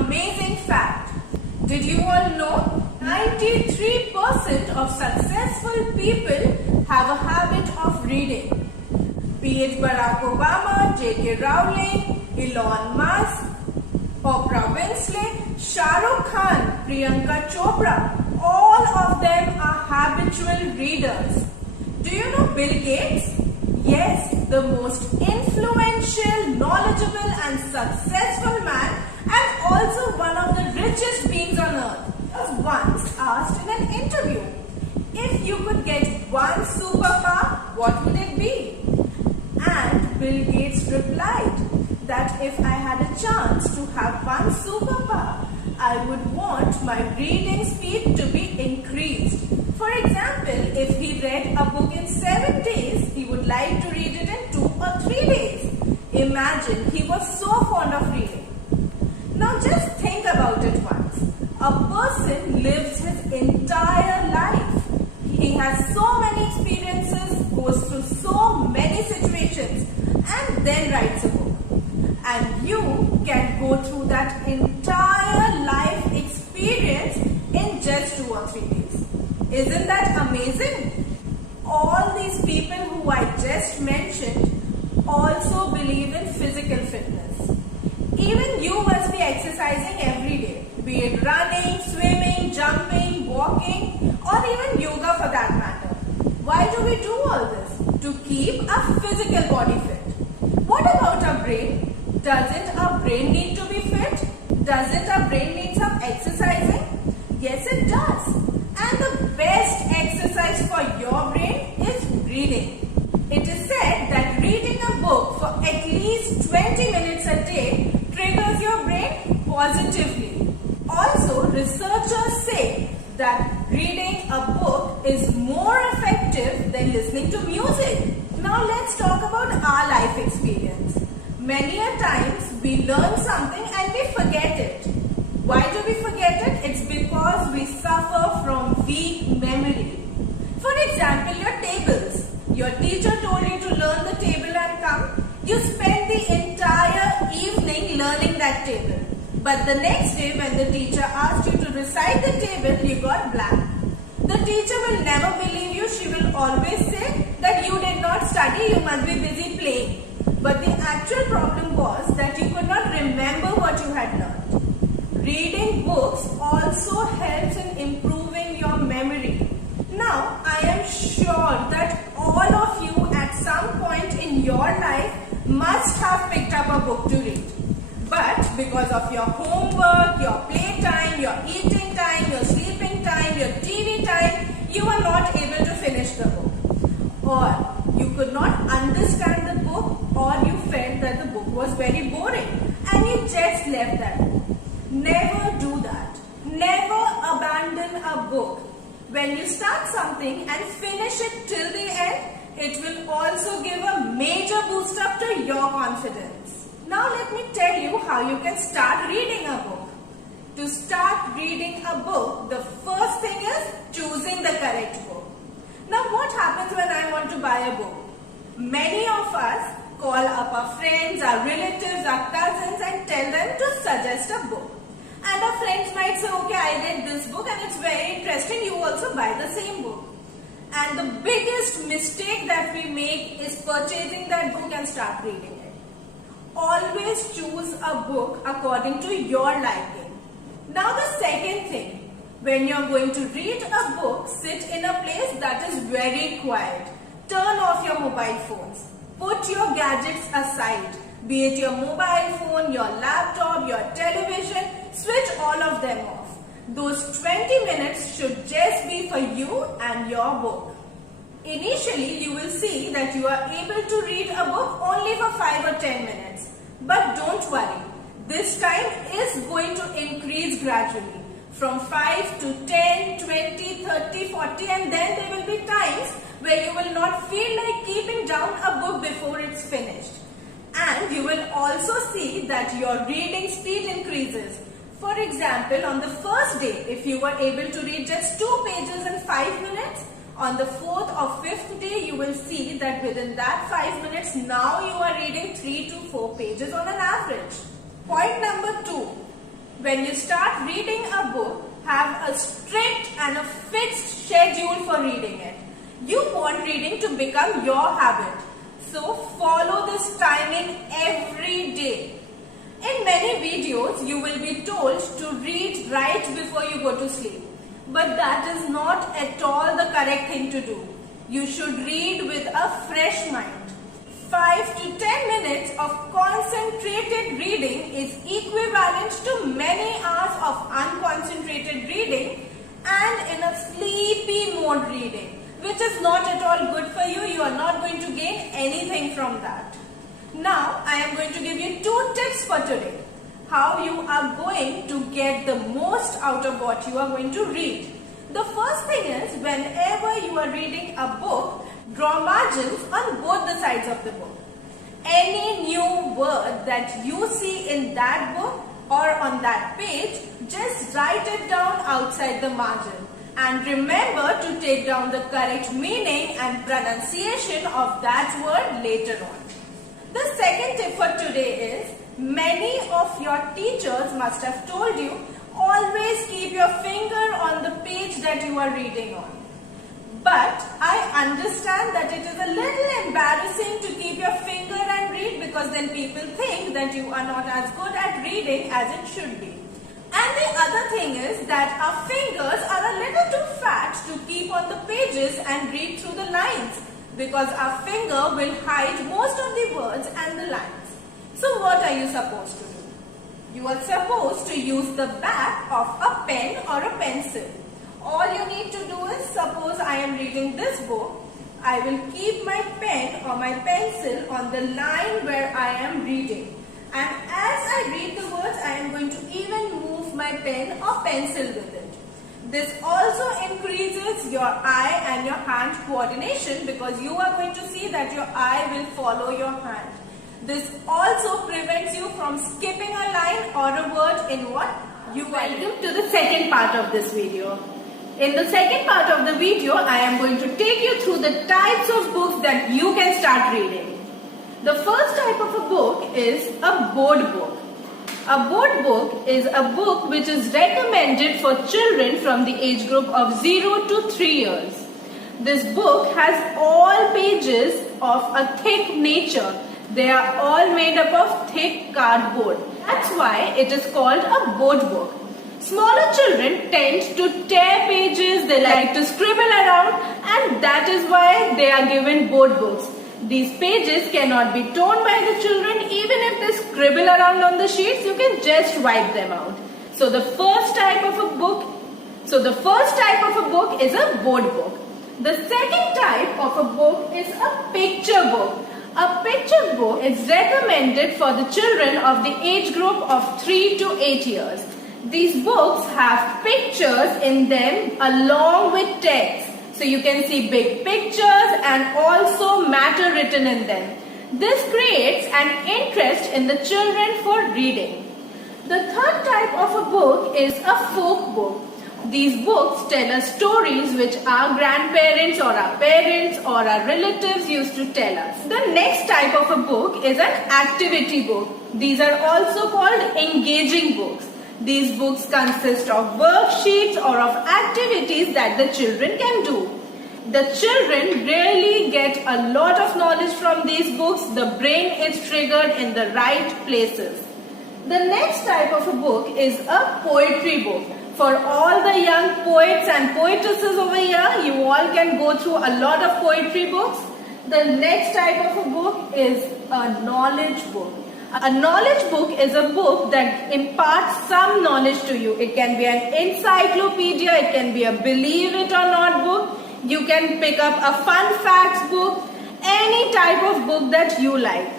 amazing fact. Did you all know 93% of successful people have a habit of reading? Be it Barack Obama, J.K. Rowling, Elon Musk, Oprah Winfrey, Shah Rukh Khan, Priyanka Chopra, all of them are habitual readers. Do you know Bill Gates? Yes, the most influential, knowledgeable and successful man and also one of the richest beings on earth was once asked in an interview, if you could get one superpower, what would it be? And Bill Gates replied that if I had a chance to have one superpower, I would want my reading speed to be increased. For example, if he read a book in 7 days, he would like to read it in 2 or 3 days. Imagine, he was so fond of reading. Now just think about it once. A person lives his entire life. He has so many experiences, goes through so many situations and then writes a book. And you can go through that entire life experience in just 2 or 3 days. Isn't that amazing? All these people who I just mentioned also believe in physical fitness. Even you must be exercising every day, be it running, swimming, jumping, walking, or even yoga for that matter. Why do we do all this? To keep our physical body fit. What about our brain? Doesn't our brain need to be fit? Doesn't our brain need some exercising? Yes, it does. And the best exercise for your brain is reading. It is said that reading a book for at least 20 minutes a day triggers your brain positively. Also, researchers say that reading a book is more effective than listening to music. Now let's talk about our life experience. Many a times we learn something and we forget it. Why do we forget it? It's because we suffer from weak memory. For example, your tables. Your teacher told you to learn the table and come. You spend the entire evening learning that table. But the next day when the teacher asked you to recite the table, you got blank. The teacher will never believe you. She will always say that you did not study, you must be busy playing. But the actual problem was that you could not remember what you had learned. Reading books also helps in improving your memory. Now, I am sure that all of you at some point in your life must have picked up a book to read. But because of your homework, your playtime, your eating time, your sleeping time, your TV time, you were not able to finish the book. Or you could not understand the book, or you felt that the book was very boring and you just left that book. Never do that. Never abandon a book. When you start something and finish it till the end, it will also give a major boost up to your confidence. Now let me tell you how you can start reading a book. To start reading a book, the first thing is choosing the correct book. Now what happens when I want to buy a book? Many of us call up our friends, our relatives, our cousins and tell them to suggest a book. And our friends might say, okay, I read this book and it's very interesting, you also buy the same book. And the biggest mistake that we make is purchasing that book and start reading it. Always choose a book according to your liking. Now the second thing, when you're going to read a book, sit in a place that is very quiet. Turn off your mobile phones. Put your gadgets aside. Be it your mobile phone, your laptop, your television, switch all of them off. Those 20 minutes should just be for you and your book. Initially, you will see that you are able to read a book only for 5 or 10 minutes. But don't worry, this time is going to increase gradually. From 5 to 10, 20, 30, 40 and then there will be times where you will not feel like keeping down a book before it's finished. And you will also see that your reading speed increases. For example, on the first day, if you were able to read just 2 pages in 5 minutes, on the 4th or 5th day, you will see that within that 5 minutes, now you are reading 3 to 4 pages on an average. Point number 2. When you start reading a book, have a strict and a fixed schedule for reading it. You want reading to become your habit. So follow this timing every day. In many videos, you will be told to read right before you go to sleep. But that is not at all the correct thing to do. You should read with a fresh mind. 5 to 10 minutes of concentrated reading is equivalent to many hours of unconcentrated reading and in a sleepy mode reading, which is not at all good for you. You are not going to gain anything from that. Now, I am going to give you 2 tips for today. How you are going to get the most out of what you are going to read. The first thing is, whenever you are reading a book, draw margins on both the sides of the book. Any new word that you see in that book or on that page, just write it down outside the margin. And remember to take down the correct meaning and pronunciation of that word later on. The second tip for today is, many of your teachers must have told you, always keep your finger on the page that you are reading on. But I understand that it is a little embarrassing to keep your finger and read, because then people think that you are not as good at reading as it should be. And the other thing is that our fingers are a little too fat to keep on the pages and read through the lines, because our finger will hide most of the words and the lines. So what are you supposed to do? You are supposed to use the back of a pen or a pencil. All you need to do is, suppose I am reading this book, I will keep my pen or my pencil on the line where I am reading. And as I read the words, I am going to even move my pen or pencil with it. This also increases your eye and your hand coordination, because you are going to see that your eye will follow your hand. This also prevents you from skipping a line or a word in what you welcome to the second part of this video. In the second part of the video, I am going to take you through the types of books that you can start reading. The first type of a book is a board book. A board book is a book which is recommended for children from the age group of 0 to 3 years. This book has all pages of a thick nature. They are all made up of thick cardboard. That's why it is called a board book. Smaller children tend to tear pages, they like to scribble around, and that is why they are given board books. These pages cannot be torn by the children. Even if they scribble around on the sheets, you can just wipe them out. So the first type of a book is a board book. The second type of a book is a picture book. A picture book is recommended for the children of the age group of 3 to 8 years. These books have pictures in them along with text. So you can see big pictures and also matter written in them. This creates an interest in the children for reading. The third type of a book is a folk book. These books tell us stories which our grandparents or our parents or our relatives used to tell us. The next type of a book is an activity book. These are also called engaging books. These books consist of worksheets or of activities that the children can do. The children really get a lot of knowledge from these books. The brain is triggered in the right places. The next type of a book is a poetry book. For all the young poets and poetesses over here, you all can go through a lot of poetry books. The next type of a book is a knowledge book. A knowledge book is a book that imparts some knowledge to you. It can be an encyclopedia, it can be a believe it or not book. You can pick up a fun facts book, any type of book that you like.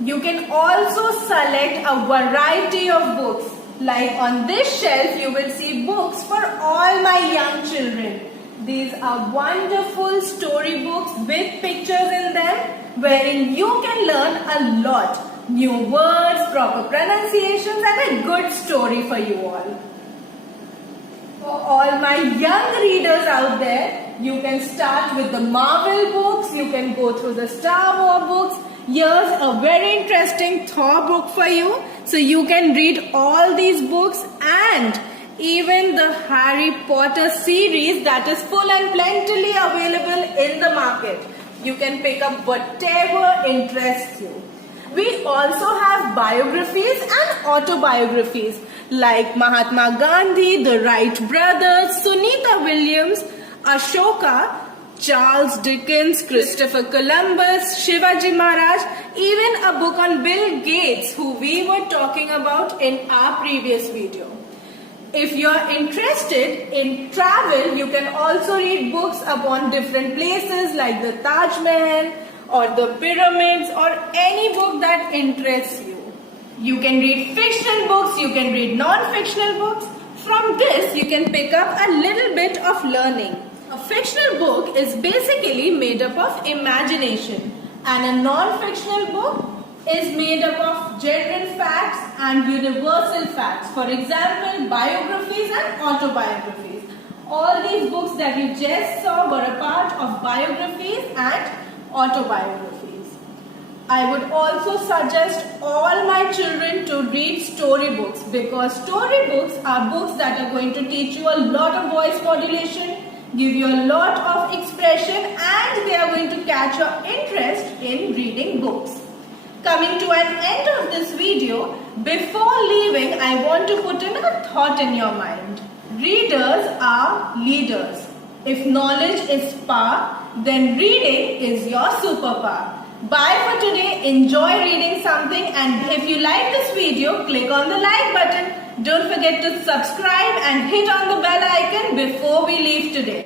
You can also select a variety of books. Like on this shelf, you will see books for all my young children. These are wonderful storybooks with pictures in them, wherein you can learn a lot. New words, proper pronunciations, and a good story for you all. For all my young readers out there, you can start with the Marvel books, you can go through the Star Wars books, Here's a very interesting Thor book for you. So you can read all these books and even the Harry Potter series that is full and plentifully available in the market. You can pick up whatever interests you. We also have biographies and autobiographies like Mahatma Gandhi, the Wright brothers, Sunita Williams, Ashoka, Charles Dickens, Christopher Columbus, Shivaji Maharaj, even a book on Bill Gates, who we were talking about in our previous video. If you are interested in travel, you can also read books upon different places like the Taj Mahal or the pyramids or any book that interests you. You can read fictional books, you can read non-fictional books. From this, you can pick up a little bit of learning. A fictional book is basically made up of imagination, and a non-fictional book is made up of general facts and universal facts. For example, biographies and autobiographies. All these books that you just saw were a part of biographies and autobiographies. I would also suggest all my children to read storybooks, because storybooks are books that are going to teach you a lot of voice modulation, give you a lot of expression, and they are going to catch your interest in reading books. Coming to an end of this video, before leaving, I want to put in a thought in your mind. Readers are leaders. If knowledge is power, then reading is your superpower. Bye for today. Enjoy reading something, and if you like this video, click on the like button. Don't forget to subscribe and hit on the bell icon before we leave today.